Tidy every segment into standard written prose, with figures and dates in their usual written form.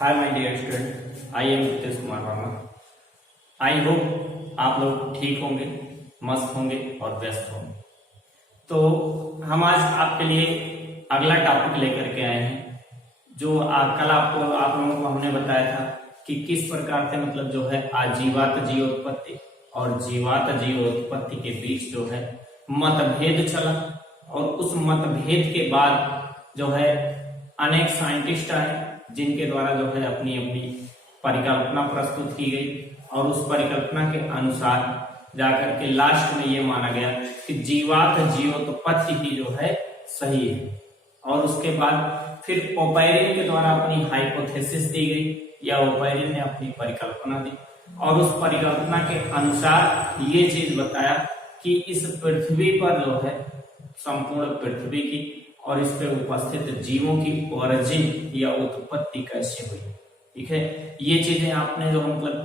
Hi my dear student, I am Nitish Kumar Verma. I hope आप लोग ठीक होंगे, मस्त होंगे और व्यस्त होंगे। तो हम आज आपके लिए अगला टॉपिक लेकर के आए हैं, जो कल आप लोगों को हमने बताया था कि किस प्रकार से मतलब जो है आजीवात जीवोत्पत्ति और जीवात जीवोत्पत्ति के बीच जो है मतभेद चला, और उस मतभेद के बाद जो है अनेक साइंटिस्ट आए जिनके द्वारा जो है अपनी अपनी परिकल्पना प्रस्तुत की गई, और उस परिकल्पना के अनुसार जाकर के लास्ट में ये माना गया कि जीवात जीवोत्पत्ति ही जो है सही है। और उसके बाद फिर ओपेरिन के द्वारा अपनी हाइपोथेसिस दी गई, या ओपेरिन ने अपनी परिकल्पना दी, और उस परिकल्पना के अनुसार ये चीज बताया कि इस पृथ्वी पर जो है संपूर्ण पृथ्वी की और इस पे उपस्थित जीवों की ओरिजिन या उत्पत्ति कैसे हुई। ठीक है, ये चीजें आपने जो मतलब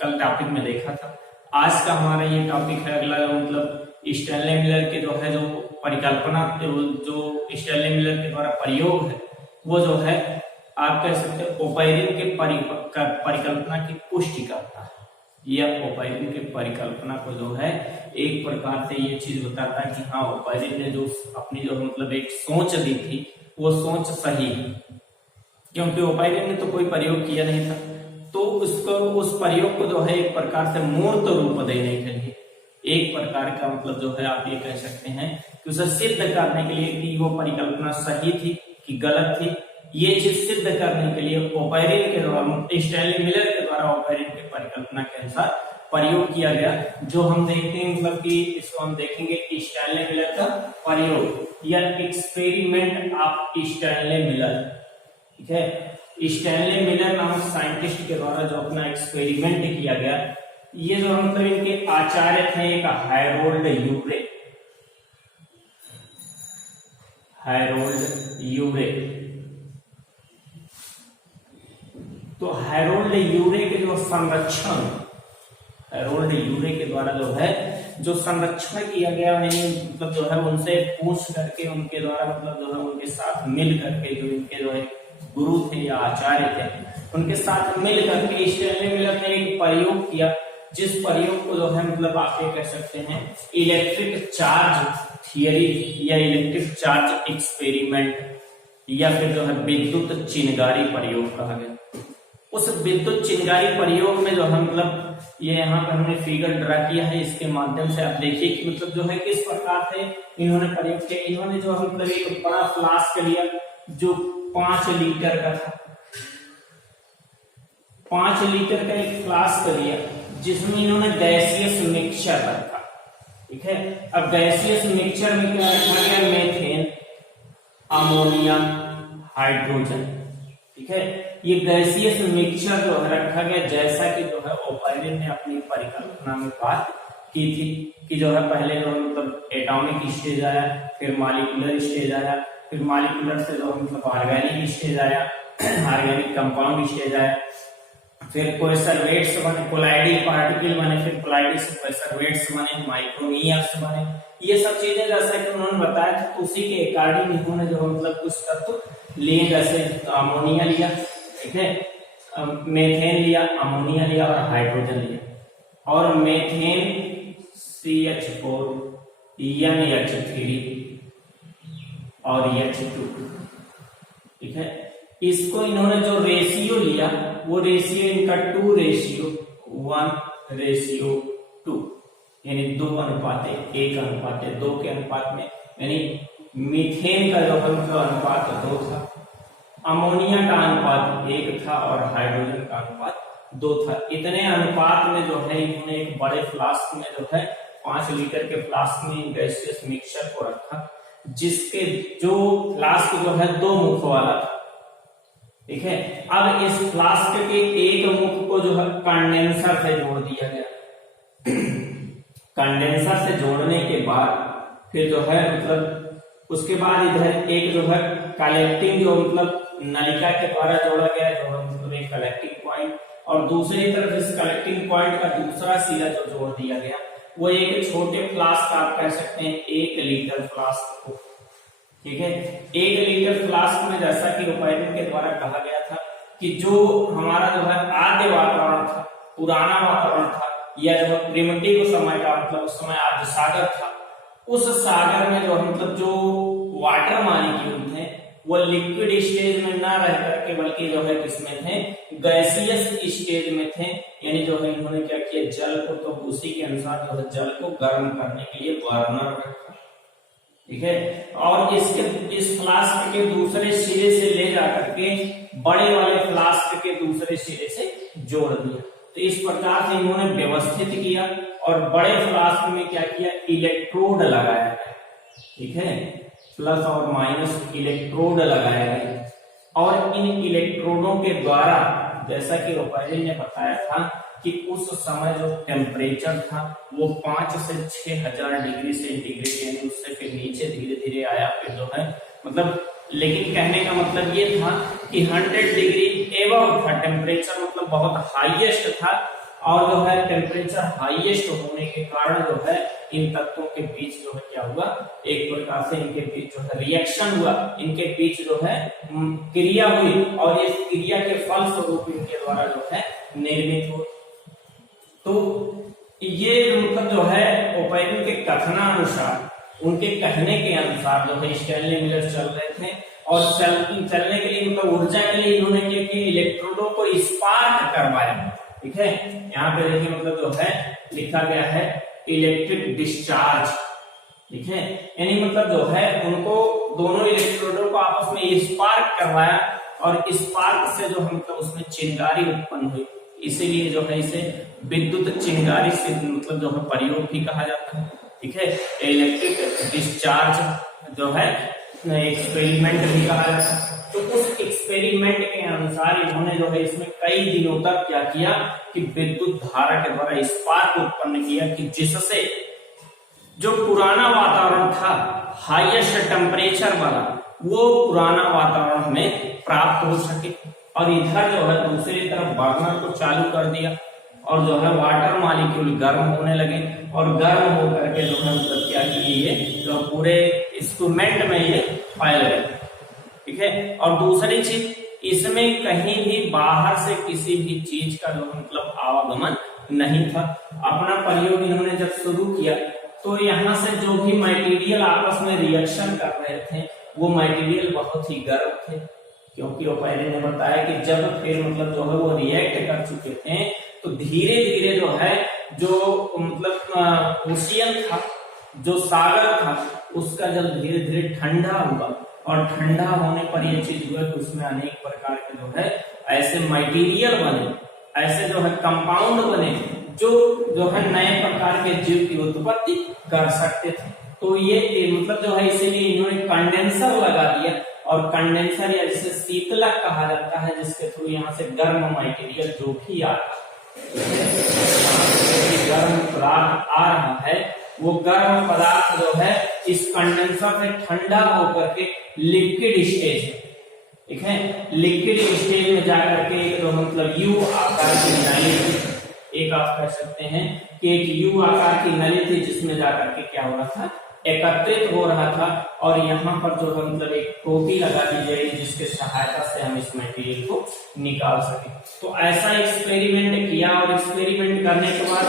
कल टॉपिक में देखा था। आज का हमारा ये टॉपिक है अगला, जो मतलब स्टैनले मिलर के जो है जो परिकल्पना, जो स्टैनले मिलर के द्वारा प्रयोग है, वो जो है आप कह सकते हैं ओपेरिन के परिकल्पना की पुष्टि करता है। यह ओपेरिन के परिकल्पना को जो है एक प्रकार से ये चीज बताता है कि हाँ, ओपेरिन ने जो अपनी जो मतलब एक सोच दी थी वो सोच सही है, क्योंकि ओपेरिन ने तो कोई प्रयोग किया नहीं था। तो उसको उस प्रयोग को जो है एक प्रकार से मूर्त रूप देने के लिए, एक प्रकार का मतलब जो है आप ये कह सकते हैं कि उसे सिद्ध करने के लिए कि वो परिकल्पना सही थी कि गलत थी, ये चीज सिद्ध करने के लिए ओपेरिन के द्वारा, स्टैनले मिलर के द्वारा ओपेरिन के परिकल्पना के अनुसार प्रयोग किया गया। जो हम देखते हैं मतलब कि इसको हम देखेंगे कि स्टैनले मिलर का प्रयोग या एक्सपेरिमेंट ऑफ स्टैनले मिलर। ठीक है, स्टैनले मिलर नामक साइंटिस्ट के द्वारा जो अपना एक्सपेरिमेंट किया गया, ये जो मतलब इनके आचार्य थे एक हैरोल्ड यूरे। तो हैरोल्ड यूरे के जो संरक्षण, हैरोल्ड यूरे के द्वारा जो है जो संरक्षण किया गया है, मतलब जो है उनसे पूछ करके उनके द्वारा मतलब जो है उनके साथ मिल करके, जो इनके जो है गुरु थे या आचार्य थे, उनके साथ मिल करके स्टैनले मिलर ने एक प्रयोग किया, जिस प्रयोग को जो है मतलब आप ये कह सकते हैं इलेक्ट्रिक चार्ज थियरी या इलेक्ट्रिक चार्ज एक्सपेरिमेंट, या फिर जो है विद्युत चिनगारी प्रयोग कहा गया। उस विद्युत चिनगारी प्रयोग में जो है मतलब ये यहाँ पर हमने फिगर ड्रा किया है, इसके माध्यम से आप देखिए कि मतलब जो है किस प्रकार से इन्होंने प्रयोग किया। इन्होंने जो है मतलब एक बड़ा फ्लास्क लिया जो 5 लीटर का था, 5 लीटर का एक फ्लास्क लिया जिसमें इन्होंने गैसियस मिक्सचर रखा। ठीक है, अब गैसियस मिक्सचर में क्या रखा गया, मेथेन, अमोनिया, हाइड्रोजन। ठीक है, ये गैसियस मिक्सचर जो है रखा गया, जैसा कि जो है ओपेरिन ने अपनी परिकल्पना में बात की थी कि जो है पहले जो मतलब एटॉमिक स्टेज आया, फिर मॉलिक्यूलर स्टेज आया, फिर मॉलिक्यूलर से जो मतलब ऑर्गेनिक स्टेज आया, ऑर्गेनिक कंपाउंड स्टेज आया, फिर कोएसरवेट्स बने, कोलाइडल पार्टिकल बने, फिर कोलाइडल से कोएसरवेट्स बने, माइक्रोमियर्स बने। ये सब चीजें जैसा कि उन्होंने बताया था, तो उसी के अकॉर्डिंग इन्होंने जो मतलब कुछ तत्व लिए, जैसे अमोनिया लिया, ठीक है, मेथेन लिया, अमोनिया लिया और हाइड्रोजन लिया। और मेथेन CH4 NH3 और H2। ठीक है, इसको इन्होंने जो रेशियो लिया वो रेशियो इनका 2:1:2, यानी 2:1:2 के अनुपात में, यानी मीथेन का जो अनुपात 2 था, अमोनिया का अनुपात 1 था और हाइड्रोजन का अनुपात 2 था। इतने अनुपात में जो है इन्होंने एक बड़े फ्लास्क में जो है 5 लीटर के फ्लास्क में गैसियस मिक्सचर को रखा, जिसके जो फ्लास्क जो है 2 मुख वाला था। ठीक है, अब इस फ्लास्क के एक मुख को जो है कंडेंसर से जोड़ दिया गया। कंडेंसर से जोड़ने के बाद फिर जो है मतलब उसके बाद इधर एक जो है कलेक्टिंग, जो मतलब नलिका के द्वारा जोड़ा गया, जो मतलब एक कलेक्टिंग पॉइंट, और दूसरी तरफ इस कलेक्टिंग पॉइंट का दूसरा सिरा जो जोड़ दिया गया वो एक छोटे फ्लास्क, आप कह सकते हैं 1 लीटर फ्लास्क को। ठीक है, 1 लीटर फ्लास्क में जैसा कि ओपेरिन के द्वारा कहा गया था कि जो हमारा जो है आद्य वातावरण था, पुराना वातावरण था, या जो प्रिमिटिव समय का मतलब उस समय आद्य सागर था, उस सागर में जो मतलब जो वाटर मॉलिक्यूल थे वो लिक्विड स्टेज में ना रह करके बल्कि जो है किसमें थे, गैसियस स्टेज में थे। यानी जो है इन्होंने क्या किया, जल को, तो उसी के अनुसार जो है जल को गर्म करने के लिए बर्नर रखा, ठीक है। और इस फ्लास्क के दूसरे सिरे से ले जाकर के बड़े वाले फ्लास्क के दूसरे सिरे से जोड़ दिया। तो इस प्रकार से इन्होंने व्यवस्थित किया और बड़े फ्लास्क में क्या किया, इलेक्ट्रोड लगाया गया, ठीक है, प्लस और माइनस इलेक्ट्रोड लगाया गया। और इन इलेक्ट्रोडों के द्वारा, जैसा कि ओपाइलिन ने बताया था कि उस समय जो टेम्परेचर था वो 5 से 6000 डिग्री सेंटीग्रेड, यानी उससे फिर नीचे धीरे धीरे आया, फिर जो है मतलब, लेकिन कहने का मतलब ये था कि 100 डिग्री एबव था टेम्परेचर, मतलब बहुत हाईएस्ट था। और जो है टेम्परेचर हाईएस्ट होने के कारण जो है इन तत्वों के बीच जो है क्या हुआ, एक प्रकार से इनके बीच जो है रिएक्शन हुआ, इनके बीच जो है क्रिया हुई, और इस क्रिया के फलस्वरूप इनके द्वारा जो है निर्मित हुआ। तो ये मतलब जो है ओपाइलिन के कथनानुसार, उनके कहने के अनुसार जो है स्टैनली मिलर चल रहे थे, और चलने के लिए मतलब ऊर्जा के लिए इन्होंने क्या किया, इलेक्ट्रोडों को स्पार्क करवाया, ठीक है। यहाँ पे देखिए मतलब जो है लिखा गया है इलेक्ट्रिक डिस्चार्ज, ठीक है, यानी मतलब जो है उनको दोनों इलेक्ट्रोडों को आपस में स्पार्क करवाया, और स्पार्क से जो मतलब उसमें चिंगारी उत्पन्न हुई, इसीलिए जो है इसे विद्युत चिंगारी से मतलब जो है प्रयोग भी कहा जाता है, ठीक है। इलेक्ट्रिक डिस्चार्ज जो है एक्सपेरिमेंट भी कहा जाता है। तो उस एक्सपेरिमेंट के अनुसार इन्होंने जो है इसमें कई दिनों तक क्या किया कि विद्युत धारा के द्वारा स्पार्क उत्पन्न किया, कि जिससे जो पुराना वातावरण था हाईएस्ट टेम्परेचर वाला, वो पुराना वातावरण में प्राप्त हो सके। और इधर जो है दूसरी तरफ बर्नर को चालू कर दिया, और जो है वाटर मॉलिक्यूल गर्म होने लगे, और गर्म होकर के जो है मतलब क्या किए, ये जो पूरे इंस्ट्रूमेंट में ये फैल गए, ठीक है। और दूसरी चीज, इसमें कहीं भी बाहर से किसी भी चीज का जो मतलब आवागमन नहीं था। अपना प्रयोग इन्होंने जब शुरू किया तो यहाँ से जो भी मटेरियल आपस में रिएक्शन कर रहे थे वो मटेरियल बहुत ही गर्म थे, क्योंकि ओपाइलिन ने बताया कि जब फिर मतलब जो है वो रिएक्ट कर चुके थे तो धीरे धीरे जो है जो मतलब ओशियन था, जो सागर था, उसका जल धीरे धीरे ठंडा हुआ, और ठंडा होने पर यह चीज हुआ कि उसमें अनेक प्रकार के जो है ऐसे मटेरियल बने, ऐसे जो है कंपाउंड बने जो है नए प्रकार के जीव की उत्पत्ति कर सकते थे। तो ये मतलब जो है इसीलिए इन्होंने कंडेंसर लगा दिया, और कंडेंसर या जिसे शीतलक कहा जाता है, जिसके थ्रू यहाँ से गर्म मटेरियल जो भी गर्म पदार्थ आ रहा है, वो गर्म पदार्थ जो है इस कंडेंसर से ठंडा होकर के लिक्विड स्टेज है, ठीक है, लिक्विड स्टेज में जाकर के तो मतलब यू आकार की नली, एक आप कह सकते हैं कि एक यू आकार की नली थी, जिसमें जाकर के क्या हो रहा था, एकत्रित हो रहा था। और यहाँ पर जो है मतलब एक टोपी लगा दी जाएगी, जिसके सहायता से हम इस मटेरियल को निकाल सके। तो ऐसा एक्सपेरिमेंट किया, और एक्सपेरिमेंट करने के बाद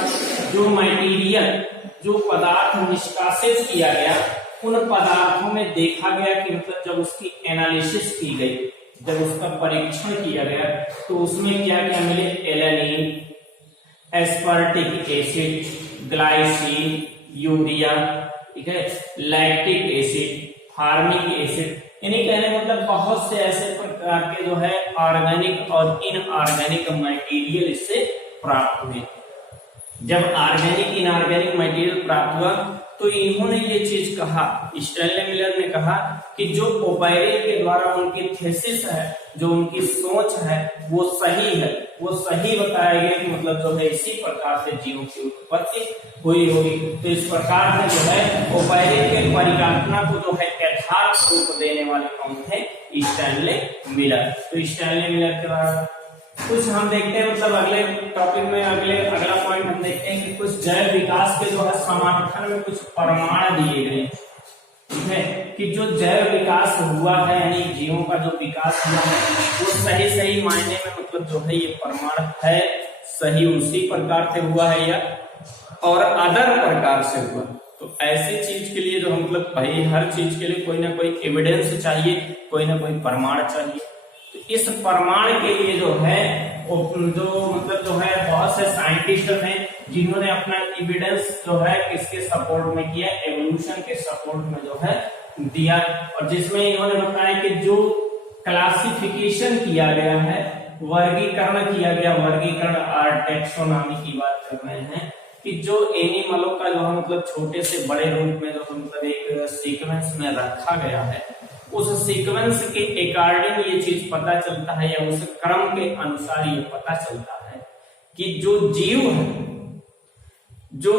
जो मटेरियल, जो पदार्थ निष्कासित किया गया, उन पदार्थों में देखा गया कि मतलब जब उसकी एनालिसिस की गई, जब उसका परीक्षण किया गया, तो उसमें क्या क्या मिले, alanine, aspartic acid, glycine, urea, ठीक है, लैक्टिक एसिड, फार्मिक एसिड, यानी कहने मतलब बहुत से ऐसे प्रकार के जो है ऑर्गेनिक और इनऑर्गेनिक मटेरियल इससे प्राप्त हुए। जब ऑर्गेनिक इनऑर्गेनिक मटेरियल प्राप्त हुआ तो इन्होंने ये चीज कहा, स्टैनली मिलर ने कहा कि जो ओपाइलिन के द्वारा उनकी थीसिस है, जो उनकी सोच है, वो सही है, वो सही बताया गया कि मतलब जो है इसी प्रकार से जीवों की उत्पत्ति हुई होगी। तो इस प्रकार से जो है ओपाइलिन के परिकल्पना को जो है यथार्थ रूप देने वाले कौन थे, स्टैनली मिलर। तो स्टैनली मिलर के द्वारा कुछ हम देखते हैं मतलब अगले टॉपिक में, अगला पॉइंट हम देखते हैं कि कुछ जैव विकास के जो है समर्थन में कुछ प्रमाण दिए गए, ठीक है, कि जो जैव विकास हुआ है यानी जीवों का जो विकास हुआ है वो सही सही मायने में मतलब जो है ये प्रमाण है, सही उसी प्रकार से हुआ है या और अदर प्रकार से हुआ। तो ऐसी चीज के लिए जो मतलब भाई हर चीज के लिए कोई ना कोई एविडेंस चाहिए, कोई ना कोई प्रमाण चाहिए। तो इस प्रमाण के लिए जो है जो मतलब जो है बहुत से साइंटिस्ट हैं जिन्होंने अपना एविडेंस जो है किसके सपोर्ट में किया, एवोल्यूशन के सपोर्ट में जो है दिया, और जिसमें इन्होंने बताया कि जो क्लासिफिकेशन किया गया है, वर्गीकरण किया गया, वर्गीकरण और टैक्सोनॉमी की बात कर रहे हैं कि जो एनिमलों का जो है मतलब छोटे से बड़े रूप में जो मतलब एक सीक्वेंस में रखा गया है, उस सीक्वेंस के अकॉर्डिंग ये चीज पता चलता है या उस क्रम के अनुसार ये पता चलता है कि जो जीव है जो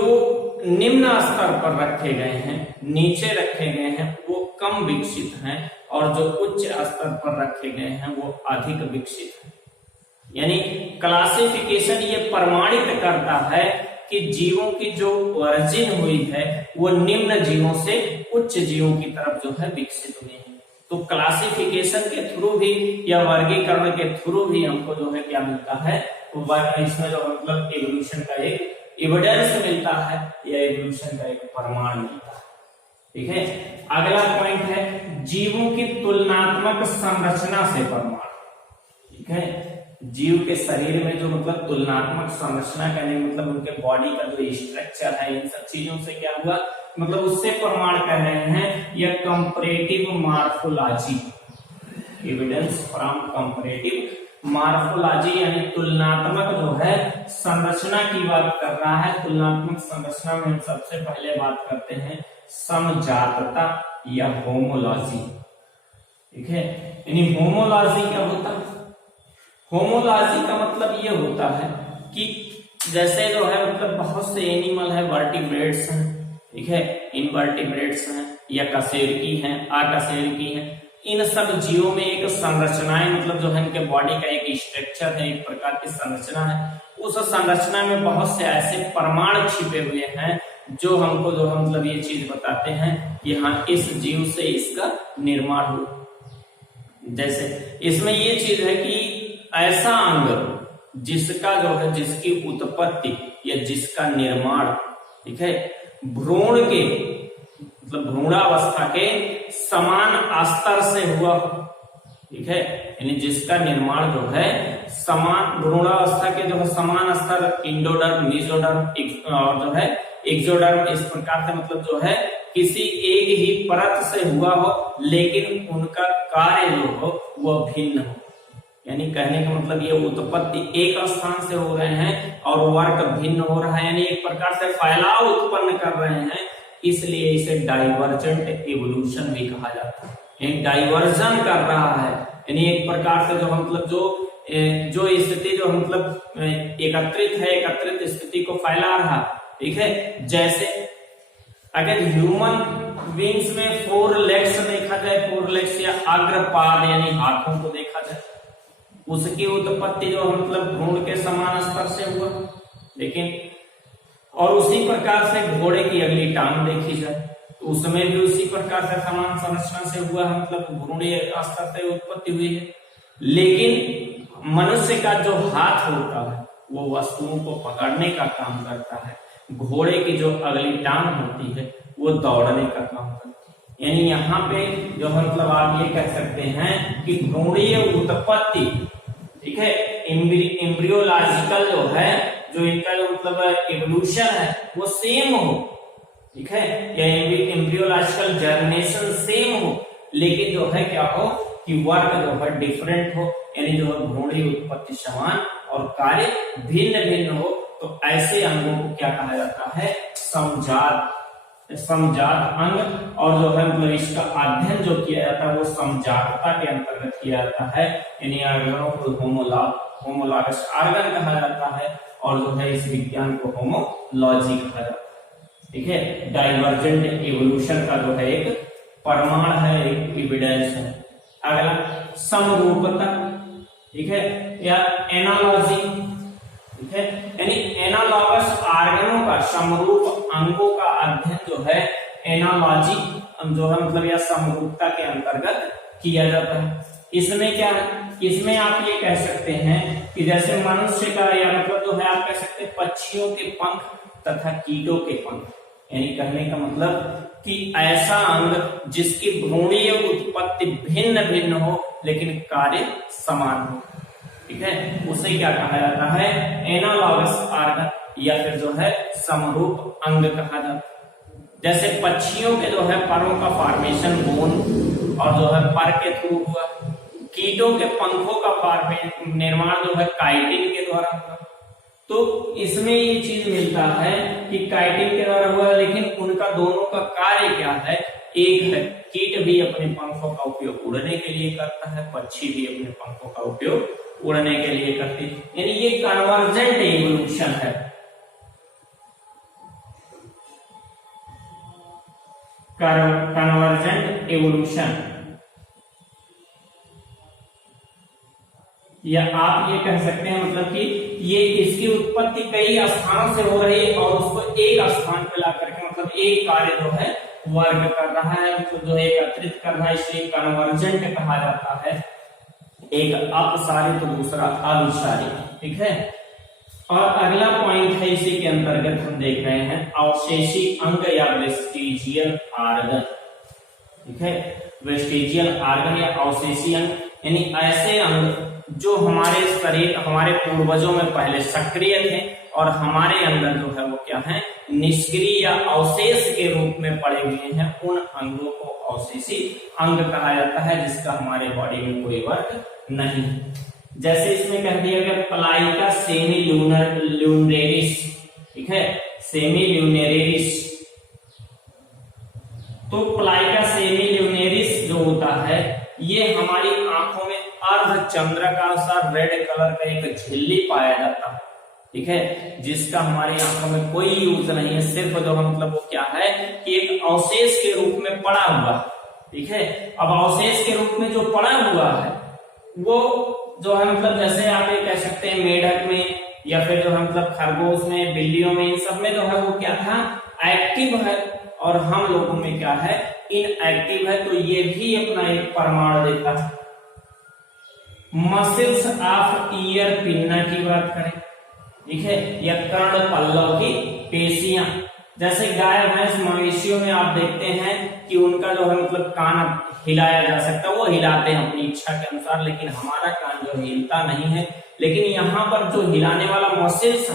निम्न स्तर पर रखे गए हैं, नीचे रखे गए हैं, वो कम विकसित हैं, और जो उच्च स्तर पर रखे गए हैं वो अधिक विकसित हैं। यानी क्लासिफिकेशन ये प्रमाणित करता है कि जीवों की जो ओरिजिन हुई है वो निम्न जीवों से उच्च जीवों की तरफ जो है विकसित हुई है। तो क्लासिफिकेशन के थ्रू भी या वर्गीकरण के थ्रू भी हमको जो है क्या मिलता है, इसमें जो मतलब एवोल्यूशन का एक एविडेंस मिलता है या एवोल्यूशन का एक प्रमाण मिलता है। ठीक है, अगला पॉइंट है जीवों की तुलनात्मक संरचना से प्रमाण। ठीक है, जीव के शरीर में जो मतलब तुलनात्मक संरचना कहने मतलब उनके बॉडी का जो स्ट्रक्चर है, इन सब चीजों से क्या हुआ मतलब उससे प्रमाण कर रहे हैं या comparative morphology, evidence from comparative morphology, यानी तुलनात्मक जो है संरचना की बात कर रहा है। तुलनात्मक संरचना में हम सबसे पहले बात करते हैं समजातता या होमोलॉजी। ठीक है, यानी होमोलॉजी क्या होता है? होमोलॉजी का मतलब ये होता है कि जैसे जो है मतलब बहुत से एनिमल है, वर्टिब्रेट्स हैं, ठीक है, इनवर्टिब्रेट्स हैं या कशेरुकी हैं, अकशेरुकी हैं, इन सब जीवों में एक संरचनाएं मतलब जो है इनके बॉडी का एक स्ट्रक्चर है, एक प्रकार की संरचना है। उस संरचना में बहुत से ऐसे प्रमाण छिपे हुए हैं जो हमको जो है मतलब ये चीज बताते हैं कि हाँ इस जीव से इसका निर्माण हुआ। जैसे इसमें ये चीज है कि ऐसा अंग जिसका जो है जिसकी उत्पत्ति या जिसका निर्माण, ठीक है, भ्रूण के मतलब भ्रूणावस्था के समान स्तर से हुआ, ठीक है, यानी जिसका निर्माण जो है समान भ्रूणावस्था के जो है समान स्तर, इंडोडर्म, मेसोडर्म और जो है एक्सोडर्म, इस प्रकार से मतलब जो है किसी एक ही परत से हुआ हो लेकिन उनका कार्य जो हो वह भिन्न हो। यानी कहने का मतलब ये उत्पत्ति एक स्थान से हो रहे हैं और वर्क भिन्न हो रहा है, यानी एक प्रकार से फैलाव उत्पन्न कर रहे हैं, इसलिए इसे डाइवर्जेंट एवोल्यूशन भी कहा जाता है। यानी डाइवर्जन कर रहा है, यानी एक प्रकार से जो मतलब जो स्थिति जो मतलब एकत्रित है, एकत्रित स्थिति को फैला रहा, ठीक है। जैसे अगर ह्यूमन बींग्स में 4 लेग्स देखा जाए, 4 लेग्स या अग्रपाद यानी हाथों को देखा जाए, उसकी उत्पत्ति जो मतलब भ्रूण के समान स्तर से हुआ, लेकिन और उसी प्रकार से घोड़े की अगली टांग देखी जाए तो उसमें भी उसी प्रकार से समान संरचना से हुआ है, मतलब भ्रूणीय स्तर से उत्पत्ति हुई है। लेकिन मनुष्य का जो हाथ होता है वो वस्तुओं को पकड़ने का काम करता है, घोड़े की जो अगली टांग होती है वो दौड़ने का काम करती है। यानी यहाँ पे जो मतलब आप ये कह सकते हैं कि भ्रूणीय उत्पत्ति, ठीक है, एम्ब्रियोलॉजिकल जो है जो इनका जो मतलब एवोल्यूशन है वो सेम हो, ठीक है, या एम्ब्रियोलॉजिकल जर्मिनेशन सेम हो, लेकिन जो है क्या हो कि वर्क जो है डिफरेंट हो, यानी जो है भ्रूणीय उत्पत्ति समान और कार्य भिन्न भिन्न हो। तो ऐसे अंगों को क्या कहा जाता है? समजात अंग। और जो है मतलब इसका अध्ययन जो किया जाता है वो समजातता के अंतर्गत किया जाता है, यानी ऑर्गनों को होमोलॉगस ऑर्गन कहा जाता है और जो है इस विज्ञान को होमोलॉजी कहा जाता है। ठीक है, डाइवर्जेंट इवोल्यूशन का जो है एक प्रमाण है, एक एविडेंस है। अगला समरूपता, ठीक है, या एनालॉजी, ठीक है, यानी एनालॉगस ऑर्गनों का, समरूप अंगों का अध्ययन जो है एनालॉजी जो है मतलब या समरूपता के अंतर्गत किया जाता है। इसमें क्या है, इसमें आप ये कह सकते हैं कि जैसे मनुष्य का या मतलब जो है आप कह सकते हैं पक्षियों के पंख तथा कीटों के पंख, यानी कहने का मतलब कि ऐसा अंग जिसकी भ्रूणीय उत्पत्ति भिन्न भिन्न हो लेकिन कार्य समान हो, ठीक है, उसे क्या कहा जाता है, एनालॉगस ऑर्गन या फिर जो है समरूप अंग कहा जाता है। जैसे पक्षियों के जो है परों का फॉर्मेशन बोन और जो है पर के थ्रू हुआ, कीटों के पंखों का निर्माण जो है काइटिन के द्वारा हुआ। तो इसमें ये चीज मिलता है कि काइटिन के द्वारा हुआ, लेकिन उनका दोनों का कार्य क्या है, एक है। कीट भी अपने पंखों का उपयोग उड़ने के लिए करता है, पक्षी भी अपने पंखों का उपयोग उड़ने के लिए करती है, यानी ये कन्वर्जेंट इवोल्यूशन है। कन्वर्जेंट इवोल्यूशन, या आप ये कह सकते हैं मतलब कि ये इसकी उत्पत्ति कई स्थानों से हो रही है और उसको एक स्थान पे ला करके मतलब एक कार्य जो है वर्ग कर रहा है, मतलब जो एकत्रित कर रहा है, इसलिए कन्वर्जेंट कहा जाता है। एक अपसारी तो दूसरा अभिसारी, ठीक है। और अगला पॉइंट है इसी के अंतर्गत हम देख रहे हैं अवशेषी अंग या वेस्टिजियल आर्गन, ठीक है। वेस्टिजियल आर्गन या अवशेषी अंग यानी ऐसे अंग जो हमारे शरीर, हमारे पूर्वजों में पहले सक्रिय थे और हमारे अंदर जो है वो क्या है, निष्क्रिय या अवशेष के रूप में पड़े हुए हैं। उन अंगों को अवशेषी अंग कहा जाता है जिसका हमारे बॉडी में कोई वर्क नहीं। जैसे इसमें कह दिया गया प्लाइका सेमी ल्यूनरेरिस, ठीक है, सेमी ल्यूनरेरिस। तो प्लाइका सेमी ल्यूनरेरिस जो होता है ये हमारी आंखों में अर्धचंद्राकार रेड कलर का एक झिल्ली पाया जाता है, ठीक है, जिसका हमारी आंखों में कोई यूज नहीं है, सिर्फ जो मतलब वो क्या है कि एक अवशेष के रूप में पड़ा हुआ, ठीक है। अब अवशेष के रूप में जो पड़ा हुआ है वो जो है मतलब जैसे आप ये कह सकते हैं मेढक में या फिर जो है मतलब खरगोश में, बिल्लियों में, इन सब में जो है वो क्या था, एक्टिव है, और हम लोगों में क्या है, इनएक्टिव है। तो ये भी अपना एक प्रमाण देता है। मसल्स ऑफ ईयर पिन्ना की बात करें, ठीक है, या कर्ण पल्लव की पेशियां, जैसे गाय भैंस मवेशियों में आप देखते हैं कि उनका जो है मतलब कान हिलाया जा सकता है, वो हिलाते हैं अपनी इच्छा के अनुसार, लेकिन हमारा कान जो हिलता नहीं है। लेकिन यहाँ पर जो हिलाने वाला मसल्स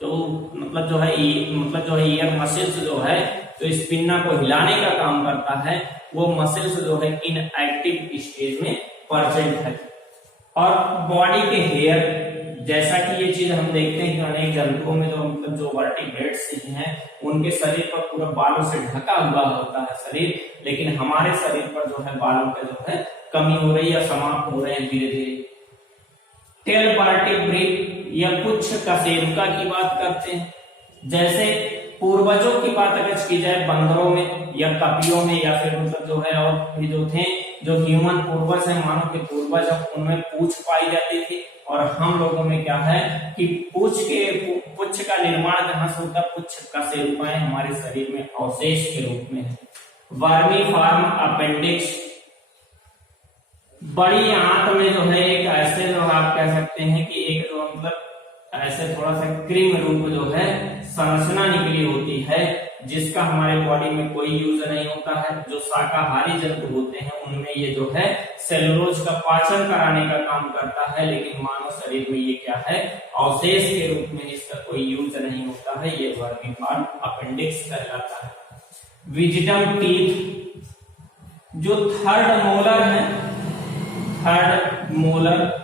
जो मतलब जो है ईयर मसल्स जो है तो इस पिन्ना को हिलाने का काम करता है, वो मसल्स जो है इनएक्टिव स्टेज में प्रेजेंट है। और बॉडी के हेयर, जैसा कि ये चीज हम देखते हैं कि अनेक जंतुओं में जो मतलब जो वर्टिब्रेट्स हैं उनके शरीर पर पूरा बालों से ढका हुआ होता है शरीर, लेकिन हमारे शरीर पर जो है बालों का जो है कमी हो रही है या समाप्त हो रहे हैं धीरे धीरे। टेल वर्टिब्रेट या पुच्छ कशेरुका की बात करते हैं। जैसे पूर्वजों की बात अगर की जाए बंदरों में या कपियों में या फिर मतलब जो है और भी जो थे जो ह्यूमन पूर्वज है, मानव के पूर्वज, उनमें पूंछ पाई जाती थी। और हम लोगों में क्या है कि पुच्छ का निर्माण जहां से होता है, पुच्छ कशेरुकाएं हमारे शरीर में अवशेष के रूप में है। वर्मीफॉर्म अपेंडिक्स, बड़ी आंत में जो है एक ऐसे जो आप कह सकते हैं कि एक जो मतलब ऐसे थोड़ा सा क्रीम रूप जो है संरचना निकली होती है, जिसका हमारे बॉडी में कोई यूज नहीं होता है। जो शाकाहारी जंतु होते हैं उनमें ये जो है सेलुलोज का पाचन कराने का काम करता है, लेकिन मानव शरीर में ये क्या है, अवशेष के रूप में इसका कोई यूज नहीं होता है। ये वर्मीफॉर्म अपेंडिक्स कहलाता है। विजडम टीथ, जो थर्ड मोलर है, थर्ड मोलर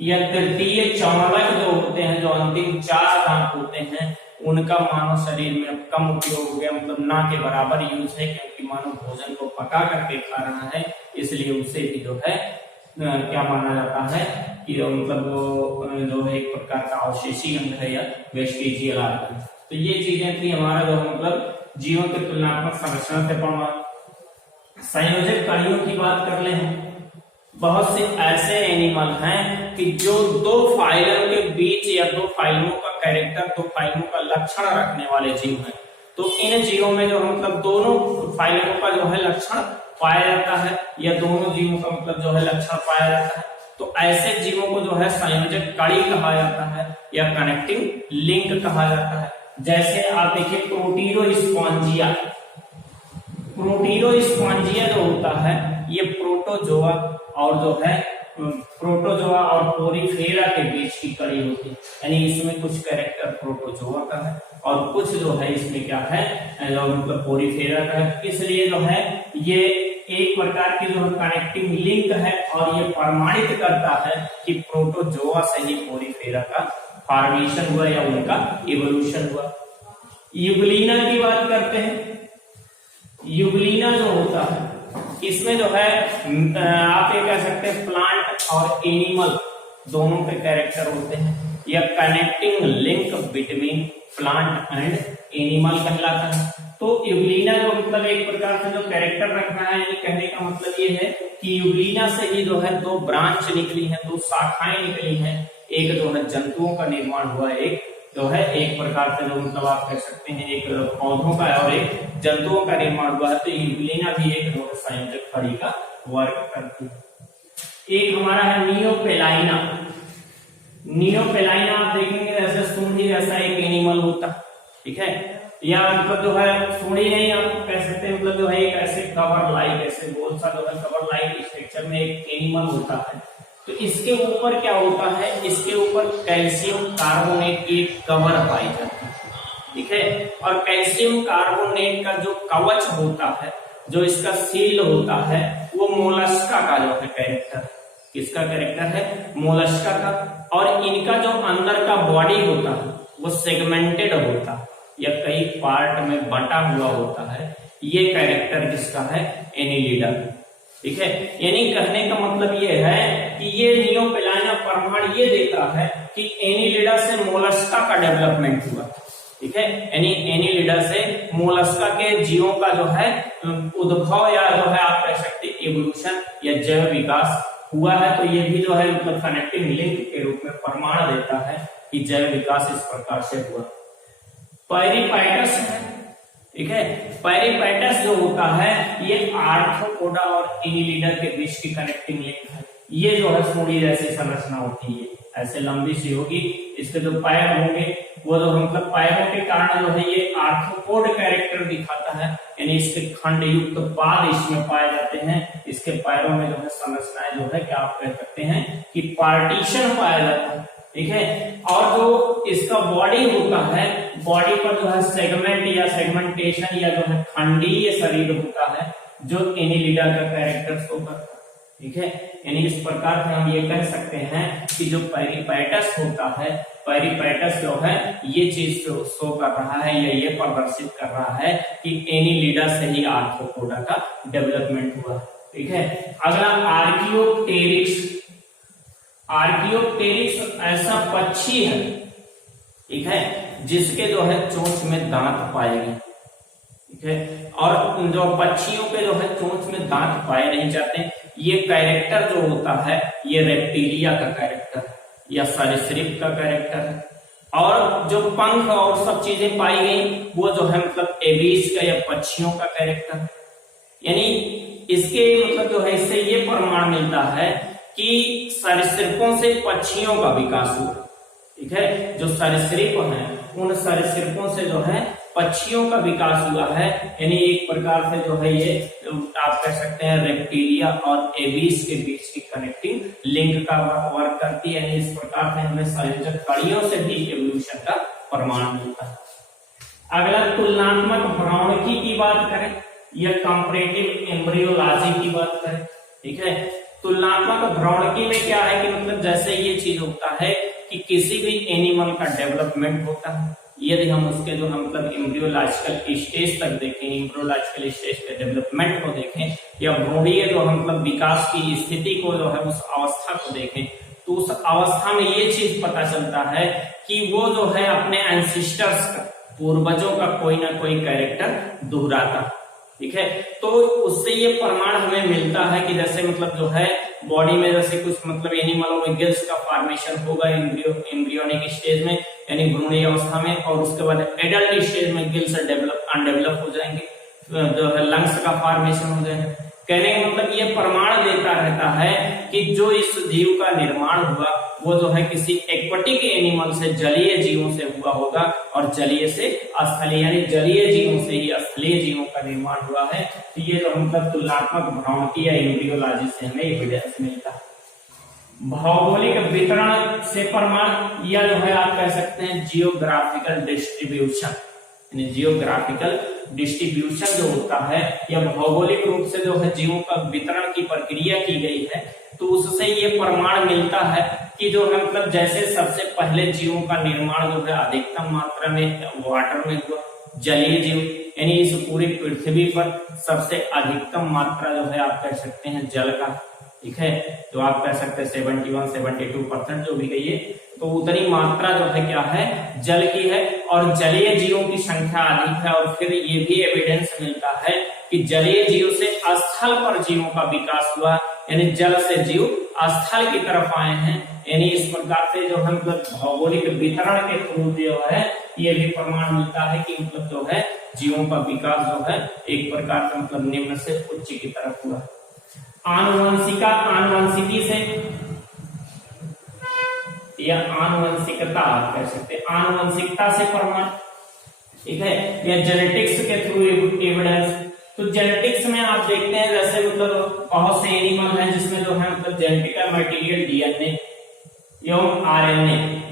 या तृतीय चौनक जो होते हैं, जो अंतिम 4 दांत होते हैं, उनका मानव शरीर में अब कम उपयोग हो गया, मतलब ना के बराबर यूज है, क्योंकि मानव भोजन को पका करके खा रहा है, इसलिए उसे भी जो है क्या माना जाता है कि मतलब वो जो है एक प्रकार का अवशेषी अंग है या वेस्टिजियल आर्गन। तो ये चीजें थी हमारा जो मतलब जीवन के तुलनात्मक संरचना से पढ़ना। संयोजक कड़ियों की बात कर ले हम, बहुत से ऐसे एनिमल हैं कि जो 2 फाइलम के बीच या 2 फाइलमों का कैरेक्टर, 2 फाइलमों का लक्षण रखने वाले जीव हैं। तो इन जीवों में जो है मतलब दोनों फाइलमों का जो है लक्षण पाया जाता है, या दोनों जीवों का मतलब जो है लक्षण पाया जाता है। तो ऐसे जीवों को जो है संयोजक कड़ी कहा जाता है या कनेक्टिंग लिंक कहा जाता है। जैसे आप देखिए प्रोटीरोस्पॉन्जिया, प्रोटीरोस्पॉन्जिया जो होता है ये प्रोटोजोआ और जो है प्रोटोजोआ और पोरीफेरा के बीच की कड़ी होती है, यानी इसमें कुछ कैरेक्टर प्रोटोजोआ का है और कुछ जो है इसमें क्या है मतलब पोरीफेरा का है। इसलिए जो है ये एक प्रकार की जो कनेक्टिंग लिंक है और ये प्रमाणित करता है कि प्रोटोजोआ से ही पोरीफेरा का फॉर्मेशन हुआ या उनका इवोल्यूशन हुआ। यूग्लिना की बात करते हैं। यूग्लिना जो होता है इसमें जो है आप ये कह सकते हैं प्लांट और एनिमल दोनों के कैरेक्टर होते हैं, या connecting link between plant and animal कहलाता है। तो यूग्लिना जो मतलब एक प्रकार से जो कैरेक्टर रखना है, यानी कहने का मतलब ये है कि यूग्लिना से ही जो है दो ब्रांच निकली हैं, दो शाखाएं निकली हैं, एक जो है जंतुओं का निर्माण हुआ, एक जो है एक प्रकार से जो मतलब आप कह सकते हैं एक पौधों का और एक जंतुओं का निर्माण हुआ है। तो यूग्लिना भी एक जो है संयोजक कड़ी का वर्क करती है। एक हमारा है नियोपेलाइना। नियोपेलाइना आप देखेंगे जैसे सूंडी जैसा एक एनिमल होता है, ठीक है, या मतलब जो है सूंडी नहीं आप कह सकते हैं मतलब जो है एक ऐसे कवर लाइक ऐसे गोल सा जो है कवर लाइक स्ट्रक्चर में एक एनिमल होता है। तो इसके ऊपर क्या होता है, इसके ऊपर कैल्शियम कार्बोनेट की कवर पाई जाती है, ठीक है, और कैल्शियम कार्बोनेट का जो कवच होता है, जो इसका सील होता है, वो मोलस्का का जो है कैरेक्टर, किसका कैरेक्टर है, मोलस्का का। और इनका जो अंदर का बॉडी होता है वो सेगमेंटेड होता है या कई पार्ट में बटा हुआ होता है। ये कैरेक्टर किसका है, एनिलिडा, ठीक है। यानी कहने का मतलब ये है कि ये नियोपेलाइना प्रमाण ये देता है कि एनिलिडा से मोलस्का का डेवलपमेंट हुआ, ठीक है, यानी एनिलिडा से मोलस्का के जीवों का जो है उद्भव या जो है आप कह सकते हैं इवोल्यूशन या जैव विकास हुआ है। तो ये भी जो है मतलब कनेक्टिंग लिंक के रूप में प्रमाण देता है कि जैव विकास इस प्रकार से हुआ। पैरीपाइटस है, ठीक है, पैरीपाइटस जो होता है ये आर्थ्रोपोडा और एनिलिडा के बीच की कनेक्टिंग लिंक है। ये जो है सूंडी जैसी संरचना होती है, ऐसे लंबी सी होगी, इसके जो पैर होंगे वो जो मतलब पैरों के कारण जो है ये आर्थ्रोपोड कैरेक्टर दिखाता है, यानी इसके खंड युक्त पाद इसमें पाए जाते हैं। इसके पैरों में जो है संरचनाएं जो है क्या आप कह सकते हैं कि पार्टीशन पाया जाता है, ठीक है। और जो इसका बॉडी होता है, बॉडी पर जो है सेगमेंट या सेगमेंटेशन या जो है खंडीय शरीर होता है जो एनिलिडा का कैरेक्टर शो करता है, ठीक है। यानी इस प्रकार से हम ये कह सकते हैं कि जो पैरीपाइटस होता है, पैरीपाइटस जो है ये चीज शो कर रहा है या ये प्रदर्शित कर रहा है कि एनिलिडा से ही आर्थ्रोपोडा का डेवलपमेंट हुआ, ठीक है। अगला आर्कियोप्टेरिक्स। आर्कियोप्टेरिक्स ऐसा पक्षी है, ठीक है, जिसके जो है चोंच में दांत पाए गए, ठीक है, और जो पक्षियों के जो है चोंच में दांत पाए नहीं जाते। ये कैरेक्टर जो होता है ये रेप्टिलिया का कैरेक्टर या सरीसृप का कैरेक्टर है। और जो पंख और सब चीजें पाई गई वो जो है मतलब एबीज का या पक्षियों का कैरेक्टर, यानी इसके मतलब जो है इससे ये प्रमाण मिलता है कि सरीसृपों से पक्षियों का विकास हुआ, ठीक है। जो सरीसृप हैं उन सरीसृपों से जो है पक्षियों का विकास हुआ है, यानी एक प्रकार से जो है ये आप कह सकते हैं रेप्टिलिया और एबीज के बीच की कनेक्टिंग लिंक का वर्क करती है। यानी इस प्रकार से हमें संयोजक कड़ियों से भी एवोल्यूशन का प्रमाण मिलता है। अगला तुलनात्मक भ्रौणिकी की बात करें या कंपैरेटिव एम्ब्रियोलॉजी की बात करें, ठीक है। तुलनात्मक भ्रौणिकी में क्या है कि मतलब जैसे ये चीज होता है कि किसी भी एनिमल का डेवलपमेंट होता है, यदि हम उसके जो मतलब एम्ब्रियोलॉजिकल स्टेज तक देखें, एम्ब्रियोलॉजिकल स्टेज के डेवलपमेंट को देखें या भ्रूणीय जो मतलब विकास की स्थिति को जो है उस अवस्था को देखें, तो उस अवस्था में ये चीज पता चलता है कि वो जो है अपने एंसिस्टर्स का, पूर्वजों का कोई ना कोई कैरेक्टर दोहराता, ठीक है। तो उससे ये प्रमाण हमें मिलता है कि जैसे मतलब जो है बॉडी में जैसे कुछ मतलब एनिमलों में गिल्स का फॉर्मेशन होगा एम्ब्रियोनिक स्टेज में यानी भ्रूणीय अवस्था में, और उसके बाद एडल्ट स्टेज में गिल्स अनडेवलप हो जाएंगे, जो है लंग्स का फॉर्मेशन हो जाएगा। कहने का मतलब ये प्रमाण देता रहता है कि जो इस जीव का निर्माण हुआ वो जो है किसी एक्वाटिक एनिमल से, जलीय जीवों से हुआ होगा, और जलीय से स्थलीय यानी जलीय जीवों से ही स्थलीय जीवों का निर्माण हुआ है। तो ये जो मतलब तुलनात्मक भ्रांति या एम्ब्रियोलॉजी से हमें एविडेंस मिलता है। भौगोलिक वितरण से प्रमाण, या जो है आप कह सकते हैं जियोग्राफिकल डिस्ट्रीब्यूशन, जियोग्राफिकल डिस्ट्रीब्यूशन जो होता है या भौगोलिक रूप से जो है जीवों का वितरण की प्रक्रिया की गई है, तो उससे ये प्रमाण मिलता है कि जो है मतलब जैसे सबसे पहले जीवों का निर्माण जो है अधिकतम मात्रा में वाटर में हुआ, जलीय जीव यानी इस पूरी पृथ्वी पर सबसे अधिकतम मात्रा जो है आप कह सकते हैं जल का, ठीक है। तो आप कह सकते हैं 71-72% जो भी कहिए, तो उतनी मात्रा जो है क्या है जल की है, और जलीय जीवों की संख्या अधिक है। और फिर ये भी एविडेंस मिलता है कि जलीय जीव से स्थल पर जीवों का विकास हुआ, यानी जल से जीव स्थल की तरफ आए हैं। यानी इस प्रकार से जो हम भौगोलिक वितरण के थ्रू जो है ये भी प्रमाण मिलता है कि मतलब जो है जीवों का विकास जो है एक प्रकार से मतलब निम्न से उच्च की तरफ हुआ। आनुवंशिकी से या आनुवंशिकता आप कह सकते हैं, आनुवंशिकता से प्रमाण, ठीक है, या जेनेटिक्स के थ्रू एविडेंस। तो जेनेटिक्स में आप देखते हैं जैसे मतलब बहुत से एनिमल हैं जिसमें जो है मतलब जेनेटिकल मटेरियल डीएनए एवं आरएनए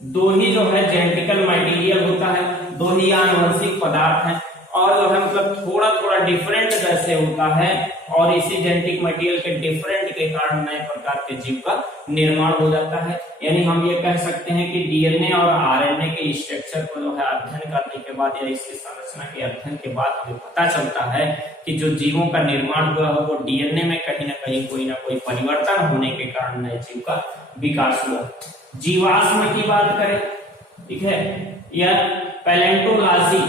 दो ही जो है जेनेटिकल मटेरियल होता है, दो ही आनुवंशिक पदार्थ हैं, और जो है मतलब थोड़ा थोड़ा डिफरेंट जैसे होता है, और इसी जेनेटिक मटेरियल के डिफरेंट के कारण नए प्रकार के जीव का निर्माण हो जाता है। यानी हम ये कह सकते हैं कि डीएनए और आरएनए के स्ट्रक्चर को जो है अध्ययन करने के बाद या इसकी संरचना के अध्ययन के बाद हमें पता चलता है कि जो जीवों का निर्माण हुआ है वो डीएनए में कहीं ना कोई परिवर्तन होने के कारण नए जीव का विकास हुआ। जीवाश्म की बात करें, ठीक है, या पैलेंटोलॉजी,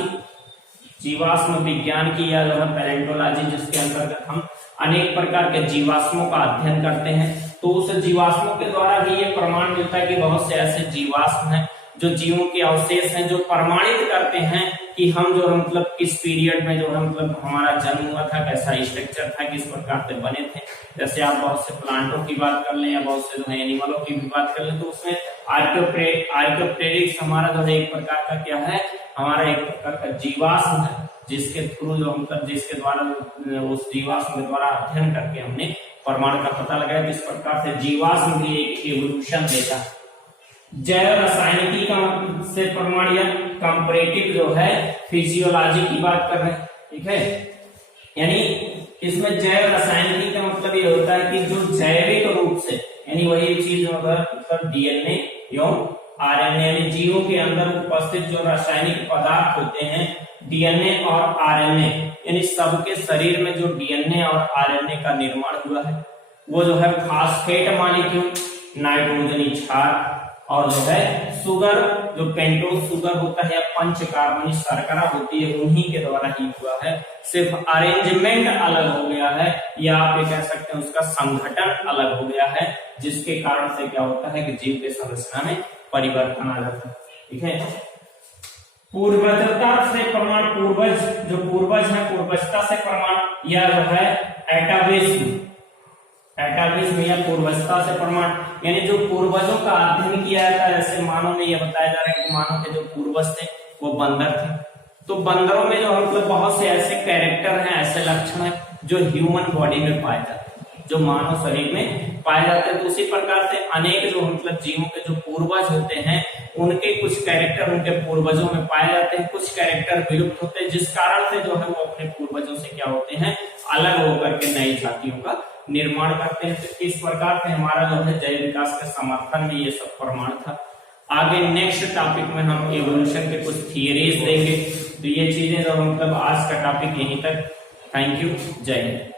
जीवाश्म विज्ञान की या जो है पैलेंटोलॉजी, जिसके अंतर्गत हम अनेक प्रकार के जीवाश्मों का अध्ययन करते हैं, तो उस जीवाश्मों के द्वारा भी ये प्रमाण मिलता है कि बहुत से ऐसे जीवाश्म हैं जो जीवों के अवशेष हैं जो प्रमाणित करते हैं कि हम जो मतलब किस पीरियड में जो है मतलब हमारा जन्म हुआ था, कैसा स्ट्रक्चर था, किस प्रकार से बने थे। जैसे आप बहुत से प्लांटों की बात कर लें या बहुत से जो है एनिमलों की भी बात कर लें, तो उसमें आर्कियोप्टेरिक्स हमारा जो है एक प्रकार का क्या है, हमारा एक प्रकार का जीवाश्म है, जिसके थ्रू जो मतलब जिसके द्वारा उस जीवाश्म के द्वारा अध्ययन करके हमने प्रमाण का पता लगाया। इस प्रकार से जीवाश्म भी एक इवोल्यूशन देता है। जैव रासायनिकी का से प्रमाण या कंपैरेटिव जो है फिजियोलॉजी की बात कर रहे हैं, ठीक है। यानी इसमें जैव रासायनिकी का मतलब ये होता है कि जो जैविक रूप से यानी वही चीज मतलब डीएनए एवं आरएनए यानी जीवों के अंदर उपस्थित जो रासायनिक पदार्थ होते हैं डीएनए और आरएनए, यानी सबके शरीर में जो डीएनए और आरएनए का निर्माण हुआ है वो जो है फास्फेट मॉलिक्यूल, नाइट्रोजनी क्षार, और जो है शुगर, जो पेंटोज शुगर होता है या पंचकार्बनिक शर्करा होती है, उन्हीं के द्वारा ही हुआ है। सिर्फ अरेंजमेंट अलग हो गया है, या आप ये कह सकते हैं उसका संगठन अलग हो गया है, जिसके कारण से क्या होता है कि जीव के संरचना में परिवर्तन आ जाता है, ठीक है। पूर्वजता से प्रमाण, पूर्वज जो पूर्वज है पूर्वजता से प्रमाण, या जो है एटाविज्म या पूर्वजता से प्रमाण, यानी जो पूर्वजों का अध्ययन किया जाता है। जैसे मानव में यह बताया जा रहा है कि मानव के जो पूर्वज थे वो बंदर थे, तो बंदरों में जो मतलब बहुत से ऐसे कैरेक्टर हैं, ऐसे लक्षण हैं जो ह्यूमन बॉडी में पाए जाते हैं, जो मानव शरीर में पाए जाते हैं। तो उसी प्रकार से अनेक जो मतलब जीवों के जो पूर्वज होते हैं उनके कुछ कैरेक्टर उनके पूर्वजों में पाए जाते हैं, कुछ कैरेक्टर विलुप्त होते हैं, जिस कारण से जो है वो अपने पूर्वजों से क्या होते हैं, अलग होकर के नई जातियों का निर्माण करते हैं। तो इस प्रकार से हमारा जो है जैव विकास के समर्थन में ये सब प्रमाण था। आगे नेक्स्ट टॉपिक में हम एवोल्यूशन के कुछ थियरीज देंगे। तो ये चीजें जो मतलब आज का टॉपिक यहीं तक। थैंक यू, जय हिंद।